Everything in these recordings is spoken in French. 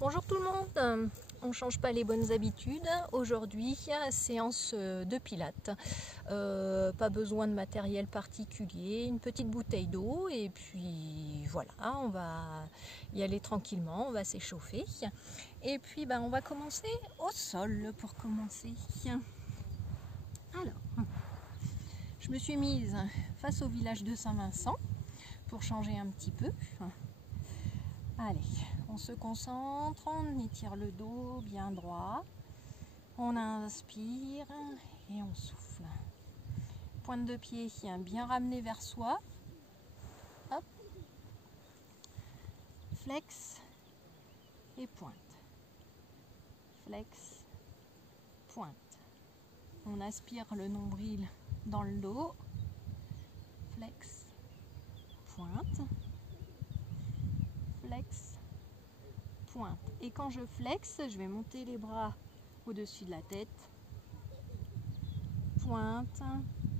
Bonjour tout le monde, on ne change pas les bonnes habitudes. Aujourd'hui, séance de pilates. Pas besoin de matériel particulier, une petite bouteille d'eau et puis voilà, on va y aller tranquillement, on va s'échauffer. Et puis on va commencer au sol pour commencer. Alors, je me suis mise face au village de Saint-Vincent pour changer un petit peu. Allez, on se concentre, on étire le dos bien droit, on inspire et on souffle. Pointe de pied bien ramenée vers soi. Hop. Flex et pointe. Flex, pointe. On aspire le nombril dans le dos. Flex, pointe. Flex, pointe. Et quand je flex, je vais monter les bras au-dessus de la tête. Pointe,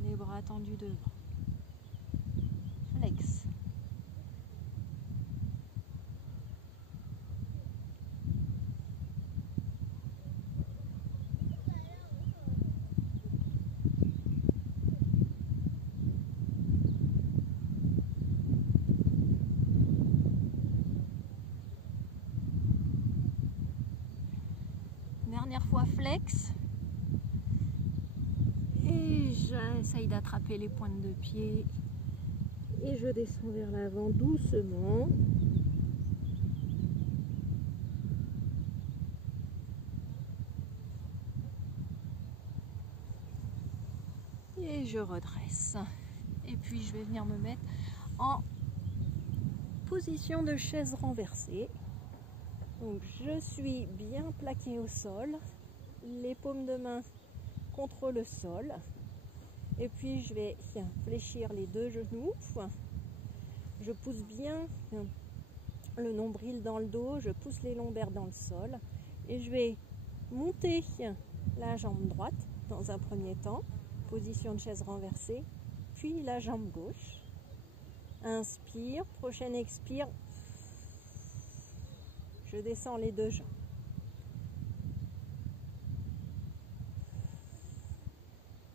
les bras tendus devant. Flex. Dernière fois flex. Et j'essaye d'attraper les pointes de pied. Et je descends vers l'avant doucement. Et je redresse. Et puis je vais venir me mettre en position de chaise renversée. Donc je suis bien plaquée au sol, les paumes de main contre le sol. Et puis je vais fléchir les deux genoux. Je pousse bien le nombril dans le dos, je pousse les lombaires dans le sol. Et je vais monter la jambe droite dans un premier temps, position de chaise renversée, puis la jambe gauche. Inspire, prochaine expire, je descends les deux jambes.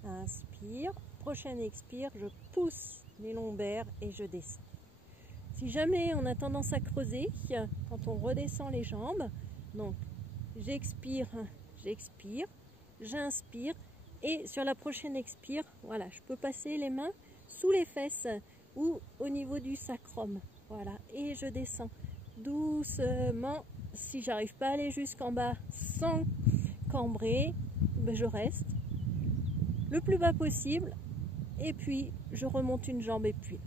Inspire, prochaine expire, je pousse les lombaires et je descends. Si jamais on a tendance à creuser, quand on redescend les jambes, donc j'expire, j'expire, j'inspire et sur la prochaine expire, voilà, je peux passer les mains sous les fesses ou au niveau du sacrum, voilà, et je descends doucement. Si j'arrive pas à aller jusqu'en bas sans cambrer, je reste le plus bas possible et puis je remonte une jambe et puis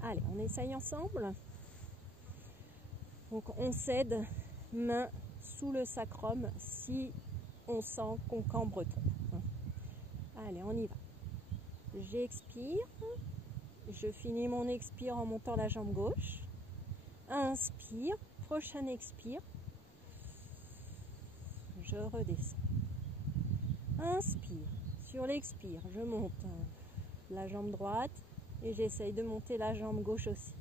allez, on essaye ensemble. Donc on cède main sous le sacrum si on sent qu'on cambre trop. Allez, on y va. J'expire, je finis mon expire en montant la jambe gauche. Inspire, prochaine expire, je redescends. Inspire, sur l'expire, je monte la jambe droite et j'essaye de monter la jambe gauche aussi.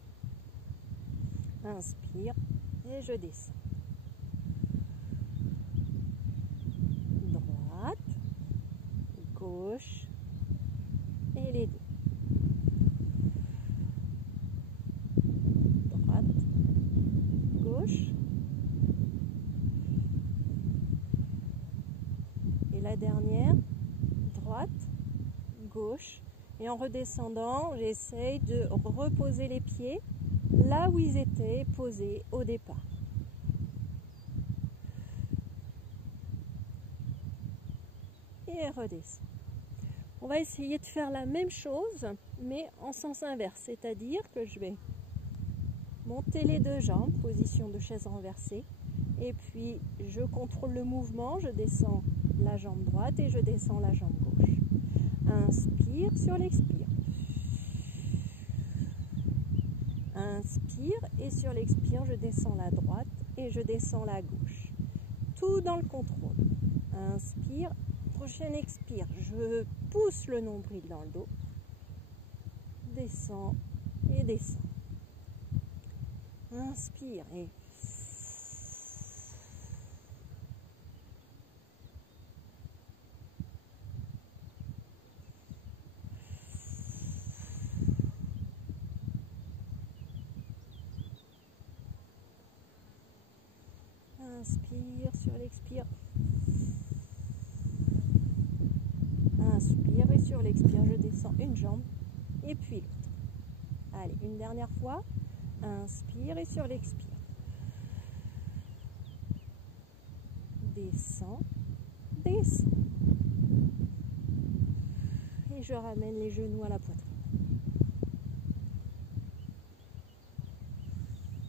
Inspire et je descends. Droite, gauche et les deux. Droite, gauche et la dernière, droite, gauche. Et en redescendant, j'essaye de reposer les pieds là où ils étaient posés au départ. Et redescend. On va essayer de faire la même chose, mais en sens inverse, c'est-à-dire que je vais monter les deux jambes, position de chaise renversée, et puis je contrôle le mouvement, je descends la jambe droite et je descends la jambe gauche. Inspire sur l'expire. Inspire et sur l'expire, je descends la droite et je descends la gauche. Tout dans le contrôle. Inspire, prochaine expire, je pousse le nombril dans le dos. Descends et descends. Inspire et Inspire sur l'expire. Inspire et sur l'expire, je descends une jambe et puis l'autre. Allez, une dernière fois. Inspire et sur l'expire. Descends, descends. Et je ramène les genoux à la poitrine.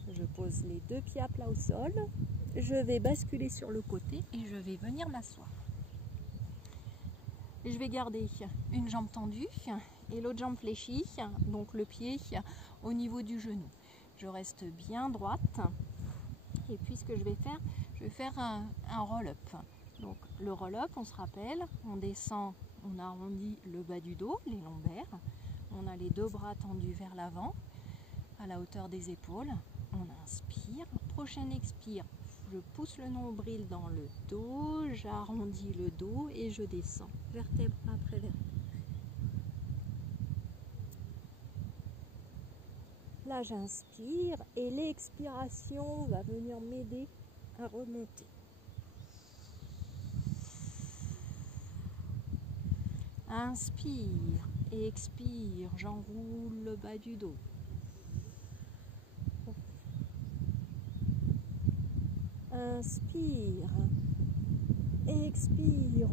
Je pose les deux pieds à plat au sol. Je vais basculer sur le côté et je vais venir m'asseoir. Je vais garder une jambe tendue et l'autre jambe fléchie, donc le pied au niveau du genou. Je reste bien droite. Et puis ce que je vais faire un roll-up. Donc le roll-up, on se rappelle, on descend, on arrondit le bas du dos, les lombaires. On a les deux bras tendus vers l'avant, à la hauteur des épaules. On inspire. Prochaine expire, je pousse le nombril dans le dos, j'arrondis le dos et je descends, vertèbre après vertèbre. Là, j'inspire et l'expiration va venir m'aider à remonter. Inspire et expire, j'enroule le bas du dos. Inspire, expire.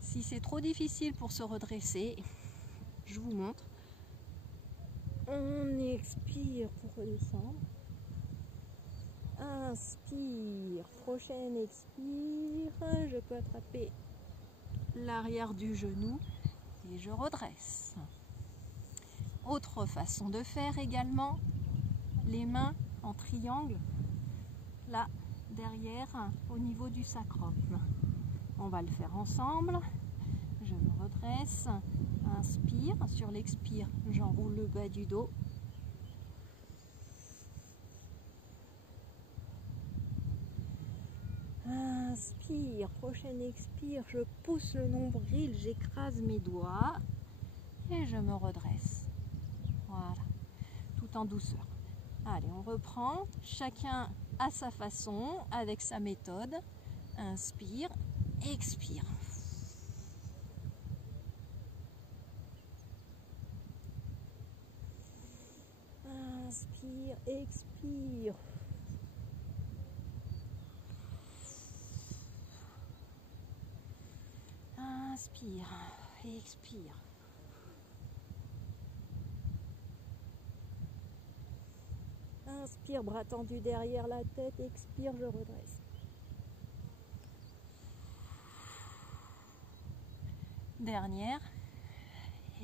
Si c'est trop difficile pour se redresser, je vous montre. On expire pour redescendre. Inspire, prochaine expire. Je peux attraper l'arrière du genou et je redresse. Autre façon de faire également, les mains en triangle, là, derrière, au niveau du sacrum. On va le faire ensemble. Je me redresse, inspire, sur l'expire, j'enroule le bas du dos. Inspire, prochaine expire, je pousse le nombril, j'écrase mes doigts et je me redresse. Voilà, tout en douceur. Allez, on reprend, chacun à sa façon, avec sa méthode. Inspire, expire. Inspire, expire. Inspire, expire. Inspire, bras tendus derrière la tête, expire, je redresse. Dernière.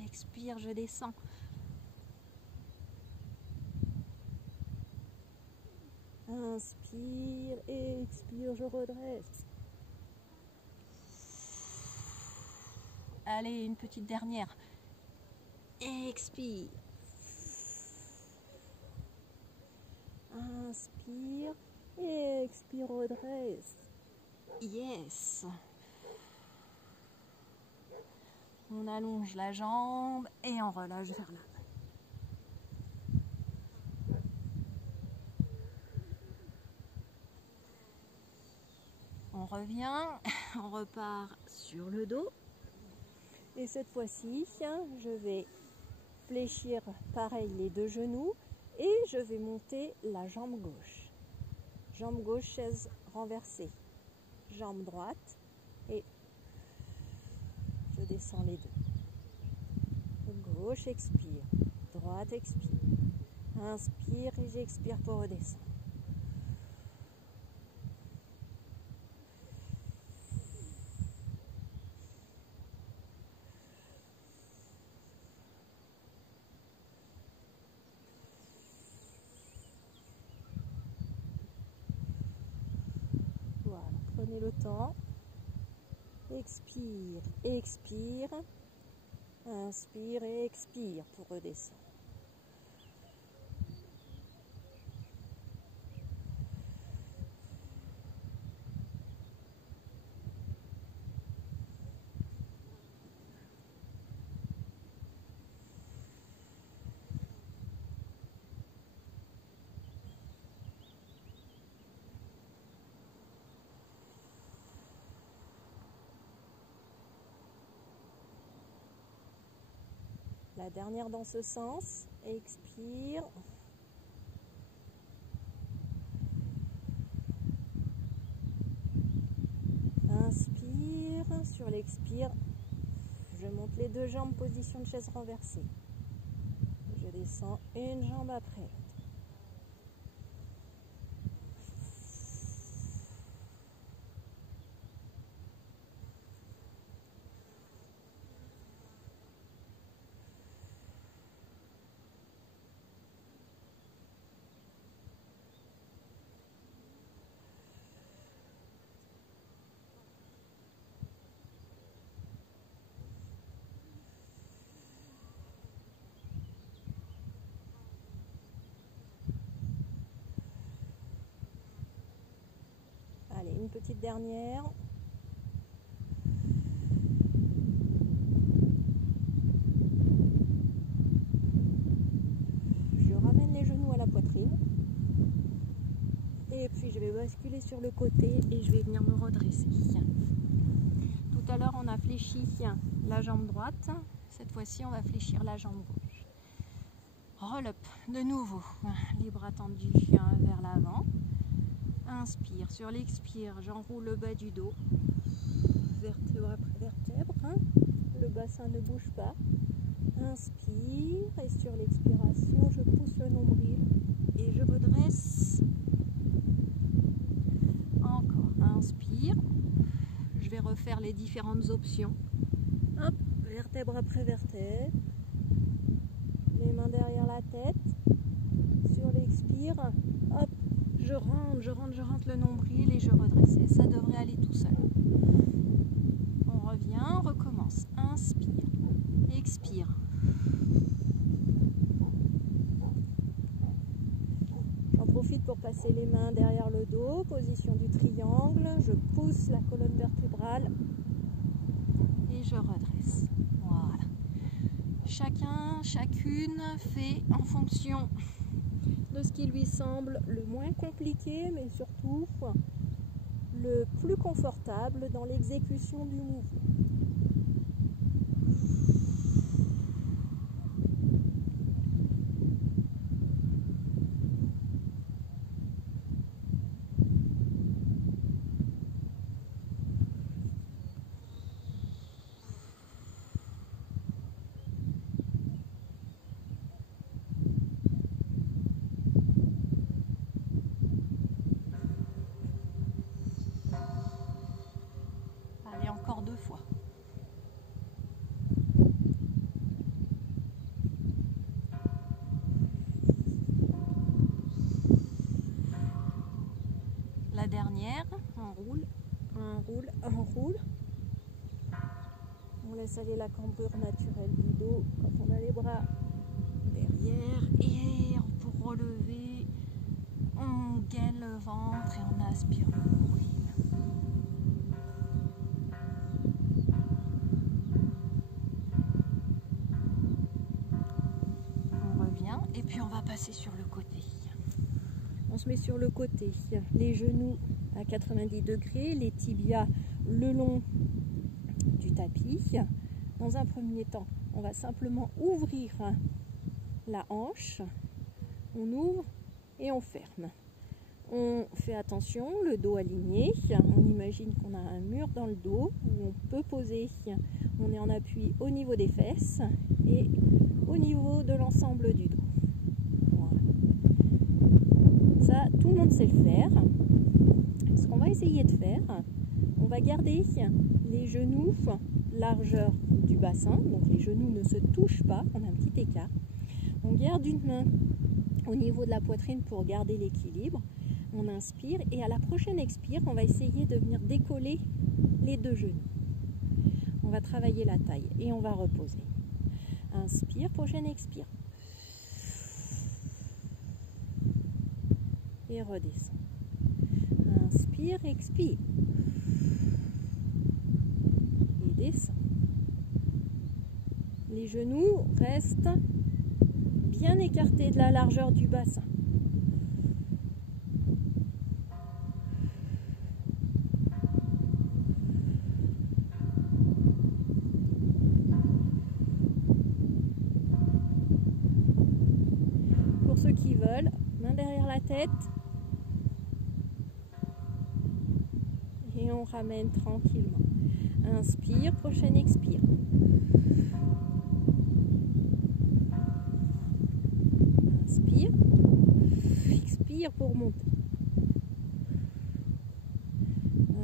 Expire, je descends. Inspire, expire, je redresse. Allez, une petite dernière. Expire. Inspire, expire, redresse. Yes. On allonge la jambe et on relâche vers l'avant. On revient, on repart sur le dos. Et cette fois-ci, je vais fléchir pareil les deux genoux et je vais monter la jambe gauche. Jambe gauche, chaise renversée. Jambe droite et je descends les deux. Gauche, expire. Droite, expire. Inspire et j'expire pour redescendre. Voilà, prenez le temps. Expire, expire. Inspire et expire pour redescendre. La dernière dans ce sens. Expire. Inspire. Sur l'expire, je monte les deux jambes, position de chaise renversée. Je descends une jambe après l'autre. Allez, une petite dernière. Je ramène les genoux à la poitrine. Et puis je vais basculer sur le côté et je vais venir me redresser. Tout à l'heure, on a fléchi la jambe droite. Cette fois-ci, on va fléchir la jambe gauche. Roll up de nouveau. Les bras tendus vers l'avant. Inspire. Sur l'expire, j'enroule le bas du dos. Vertèbre après vertèbre. Le bassin ne bouge pas. Inspire. Et sur l'expiration, je pousse le nombril. Et je me dresse. Encore. Inspire. Je vais refaire les différentes options. Hop. Vertèbre après vertèbre. Les mains derrière la tête. Sur l'expire. Hop. Je rentre le nombril et je redresse. Et ça devrait aller tout seul. On revient, on recommence. Inspire, expire. J'en profite pour passer les mains derrière le dos, position du triangle. Je pousse la colonne vertébrale et je redresse. Voilà. Chacune fait en fonction de ce qui lui semble le moins compliqué, mais surtout le plus confortable dans l'exécution du mouvement. Encore 2 fois. La dernière, on roule, on roule, on roule. On laisse aller la cambrure naturelle du dos quand on a les bras derrière. Et pour relever, on gaine le ventre et on aspire le nombril. Et puis on va passer sur le côté. On se met sur le côté, les genoux à 90 degrés, les tibias le long du tapis. Dans un premier temps, on va simplement ouvrir la hanche. On ouvre et on ferme. On fait attention, le dos aligné. On imagine qu'on a un mur dans le dos où on peut poser. On est en appui au niveau des fesses et au niveau de l'ensemble du dos. Ça, tout le monde sait le faire. Ce qu'on va essayer de faire, on va garder les genoux largeur du bassin, donc les genoux ne se touchent pas, on a un petit écart. On garde une main au niveau de la poitrine pour garder l'équilibre. On inspire et à la prochaine expire, on va essayer de venir décoller les deux genoux. On va travailler la taille et on va reposer. Inspire, prochaine expire. Et redescend. Inspire, expire. Et descend. Les genoux restent bien écartés de la largeur du bassin. ceux qui veulent, main derrière la tête. Et on ramène tranquillement. Inspire, prochaine expire. Inspire. Expire pour monter.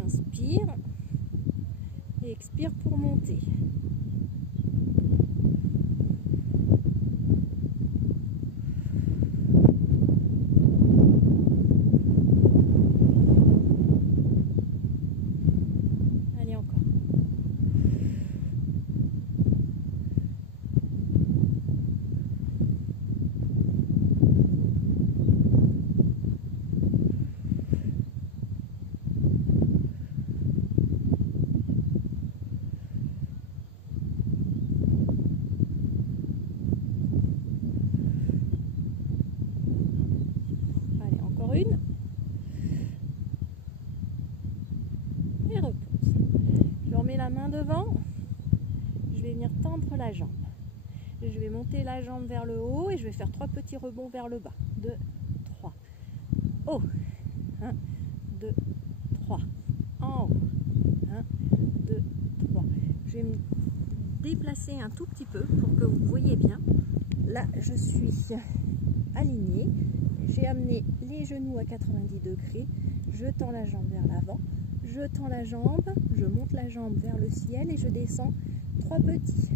Inspire. Et expire pour monter. Une et repose. Je remets la main devant, je vais venir tendre la jambe, je vais monter la jambe vers le haut et je vais faire 3 petits rebonds vers le bas. 2, 3, haut, 1, 2, 3, en haut, 1, 2, 3. Je vais me déplacer un tout petit peu pour que vous voyez bien. Là je suis alignée. J'ai amené les genoux à 90 degrés, je tends la jambe vers l'avant, je tends la jambe, je monte la jambe vers le ciel et je descends 3 petits.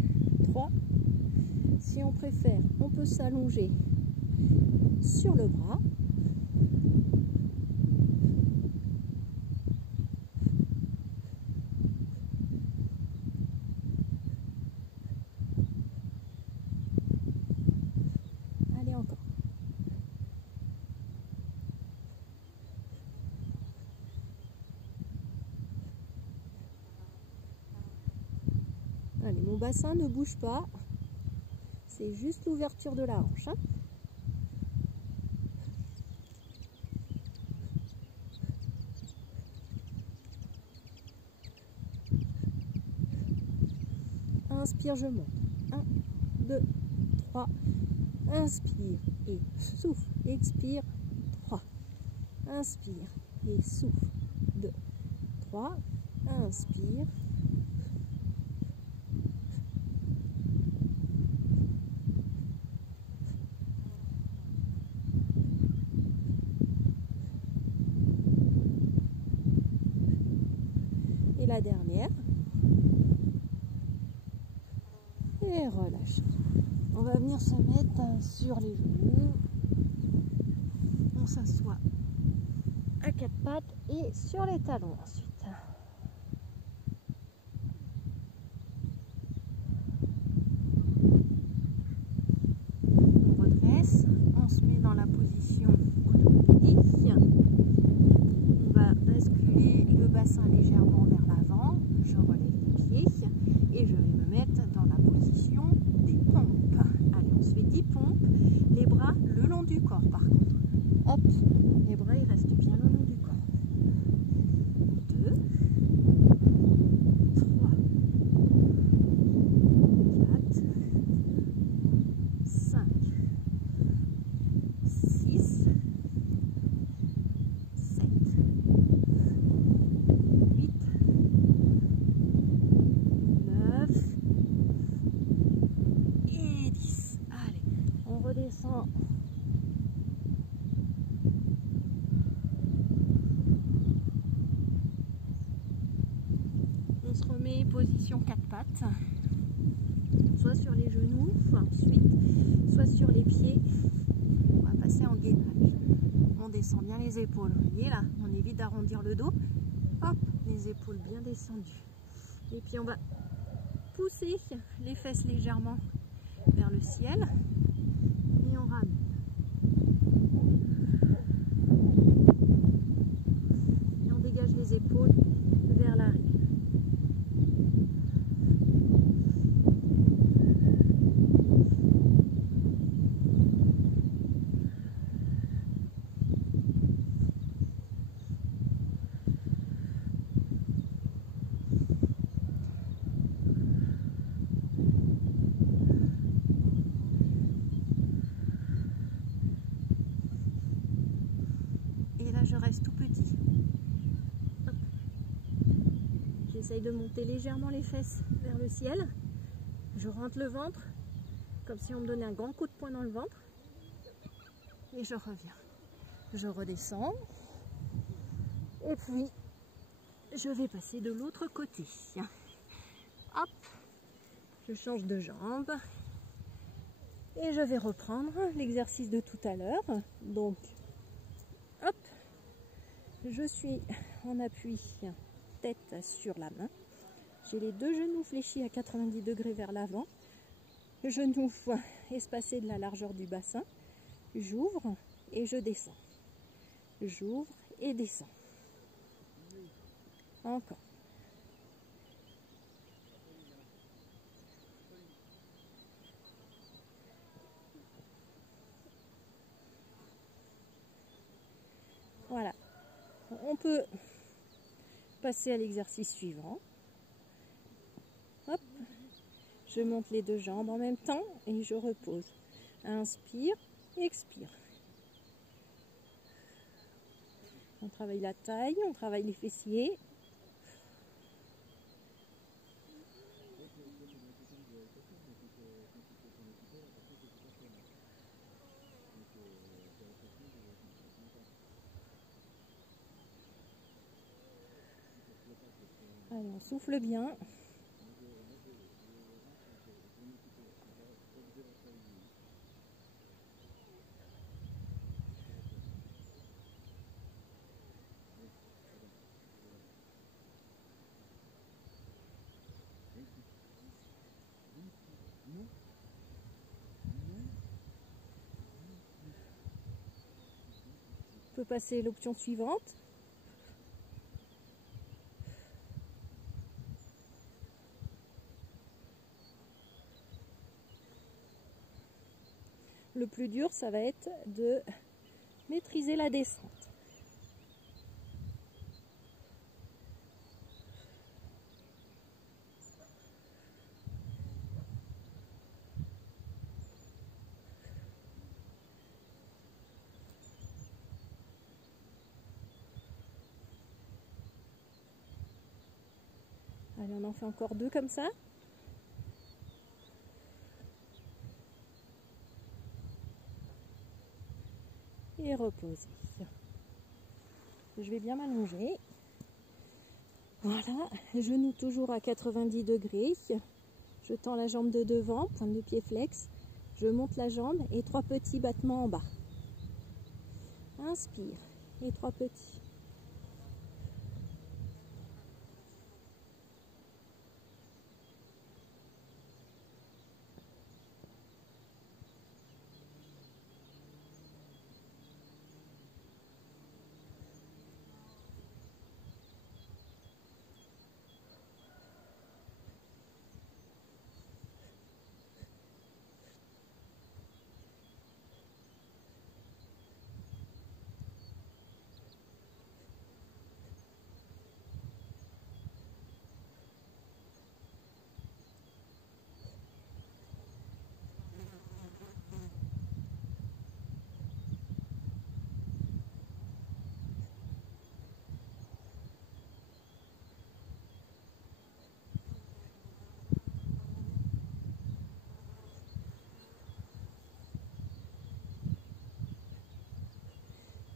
3. Si on préfère, on peut s'allonger sur le bras. Allez, encore. Allez, mon bassin ne bouge pas, c'est juste l'ouverture de la hanche. Hein. Inspire, je monte. 1, 2, 3. Inspire et souffle. Expire. 3. Inspire et souffle. 2, 3. Inspire. Et la dernière. Et relâche. On va venir se mettre sur les genoux. On s'assoit à 4 pattes et sur les talons ensuite. On redresse, on se met dans la position orthopédique. On va basculer le bassin légèrement vers l'avant. Je relève les pieds et je vais me mettre dans la position des pompes. Allez, on se fait 10 pompes. Les bras le long du corps par contre. Hop, les bras ils restent bien le long du corps. 2, 3, 4, 5, 6, 7, 8, 9 et 10. Allez, on redescend. On se remet position 4 pattes, soit sur les genoux, ensuite, soit sur les pieds. On va passer en gainage. On descend bien les épaules. Vous voyez là, on évite d'arrondir le dos. Hop, les épaules bien descendues. Et puis on va pousser les fesses légèrement vers le ciel. Et on ramène. Et on dégage les épaules vers l'arrière. ça je reste tout petit. J'essaye de monter légèrement les fesses vers le ciel. Je rentre le ventre, comme si on me donnait un grand coup de poing dans le ventre. Et je reviens. Je redescends. Et puis, je vais passer de l'autre côté. Hop, je change de jambe. Et je vais reprendre l'exercice de tout à l'heure. Donc, hop, je suis en appui tête sur la main. J'ai les deux genoux fléchis à 90 degrés vers l'avant. Genoux espacés de la largeur du bassin. J'ouvre et je descends. J'ouvre et descends. Encore. Voilà. On peut passer à l'exercice suivant. Hop. Je monte les deux jambes en même temps et je repose. Inspire, expire. On travaille la taille, on travaille les fessiers. Allez, on souffle bien. On peut passer à l'option suivante. Le plus dur, ça va être de maîtriser la descente. Allez, on en fait encore deux comme ça. Et reposer. Je vais bien m'allonger. Voilà, genou toujours à 90 degrés. Je tends la jambe de devant, pointe de pied flex. Je monte la jambe et 3 petits battements en bas. Inspire et 3 petits.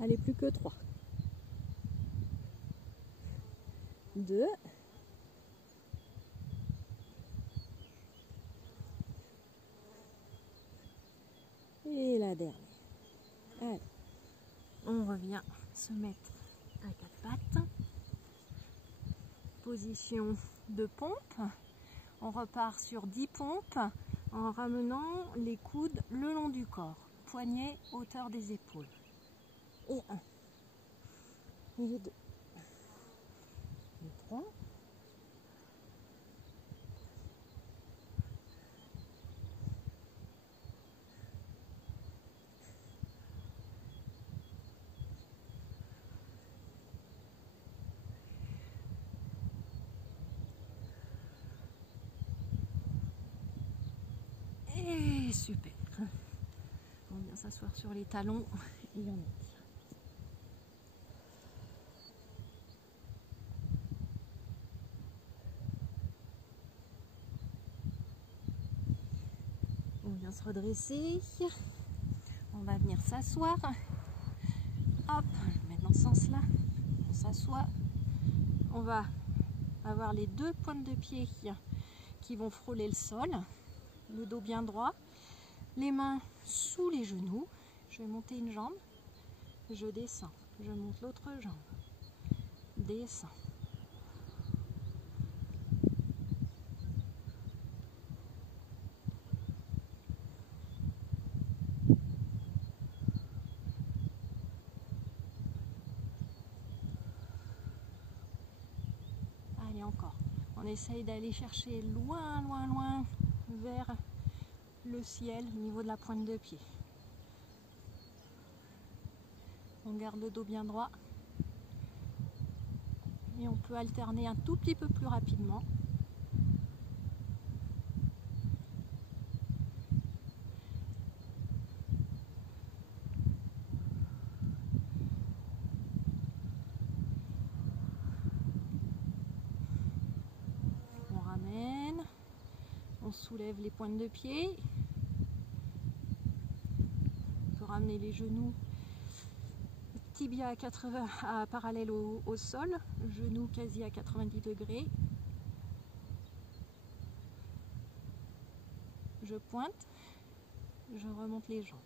Allez, plus que 3. 2. Et la dernière. Allez, on revient se mettre à 4 pattes. Position de pompe. On repart sur 10 pompes en ramenant les coudes le long du corps. Poignets, hauteur des épaules. Et 1. Et 2. Et 3. Et super. On vient s'asseoir sur les talons et on étire. redresser. On va venir s'asseoir. Hop, maintenant dans ce sens-là. On s'assoit. On va avoir les deux pointes de pied qui vont frôler le sol. Le dos bien droit. Les mains sous les genoux. Je vais monter une jambe. Je descends. Je monte l'autre jambe. Descends. Allez, encore. On essaye d'aller chercher loin, loin, loin vers le ciel au niveau de la pointe de pied. On garde le dos bien droit. Et on peut alterner un tout petit peu plus rapidement. On ramène. On soulève les pointes de pied. On peut ramener les genoux. Tibia à 80, parallèle au sol, genou quasi à 90 degrés. Je pointe, je remonte les jambes.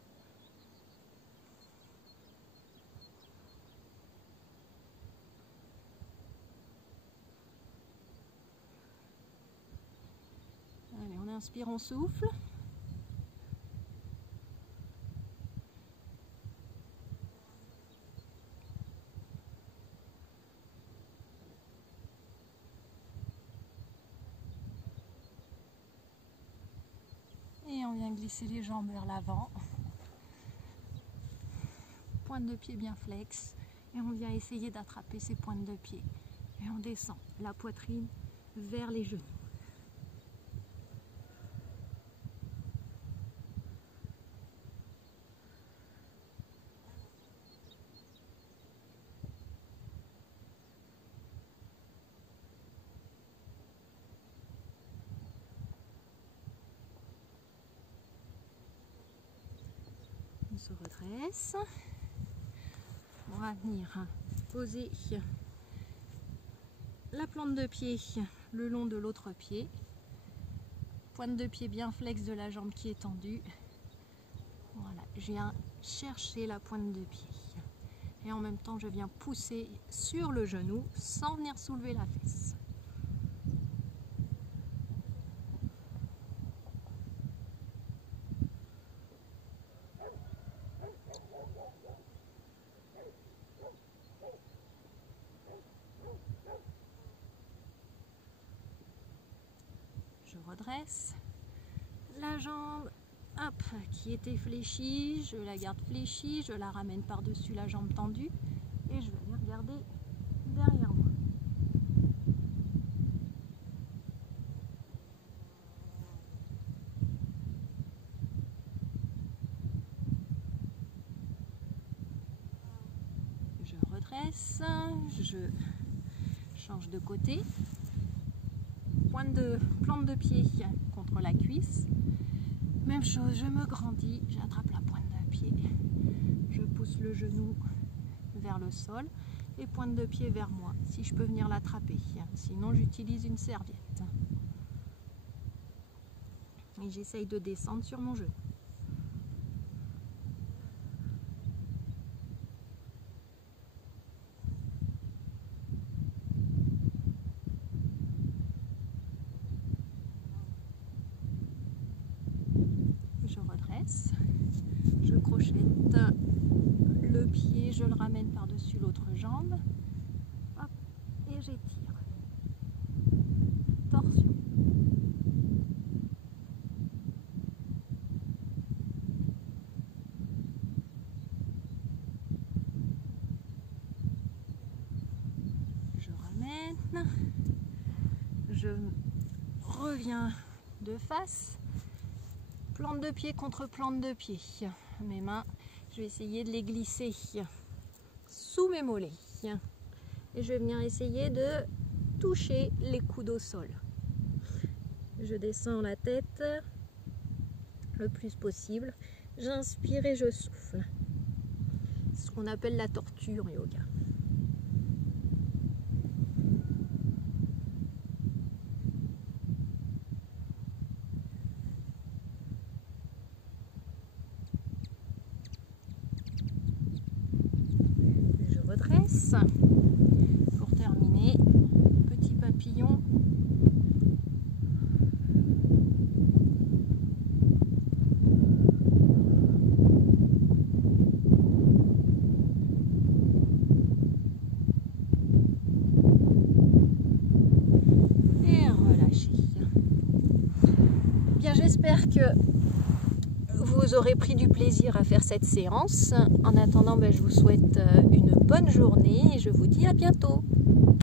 Allez, on inspire, on souffle. Et on vient glisser les jambes vers l'avant. Pointe de pied bien flex. Et on vient essayer d'attraper ces pointes de pied. Et on descend la poitrine vers les genoux. On se redresse. On va venir poser la plante de pied le long de l'autre pied. Pointe de pied bien flex de la jambe qui est tendue. Voilà, je viens chercher la pointe de pied. Et en même temps, je viens pousser sur le genou sans venir soulever la fesse. Je redresse la jambe, hop, qui était fléchie, je la garde fléchie, je la ramène par-dessus la jambe tendue et je vais venir regarder derrière moi. Je redresse, je change de côté. Plante de pied contre la cuisse. Même chose, je me grandis, j'attrape la pointe de pied. Je pousse le genou vers le sol et pointe de pied vers moi, si je peux venir l'attraper. Sinon, j'utilise une serviette. Et j'essaye de descendre sur mon genou. Je redresse, je crochette le pied, je le ramène par-dessus l'autre jambe, hop, et j'étire. Torsion. Je ramène, je reviens de face. Plante de pied contre plante de pied. Mes mains, je vais essayer de les glisser sous mes mollets. Et je vais venir essayer de toucher les coudes au sol. Je descends la tête, le plus possible. J'inspire et je souffle. C'est ce qu'on appelle la tortue en yoga. Je redresse. Pour terminer, petit papillon. J'espère que vous aurez pris du plaisir à faire cette séance. En attendant, je vous souhaite une bonne journée et je vous dis à bientôt.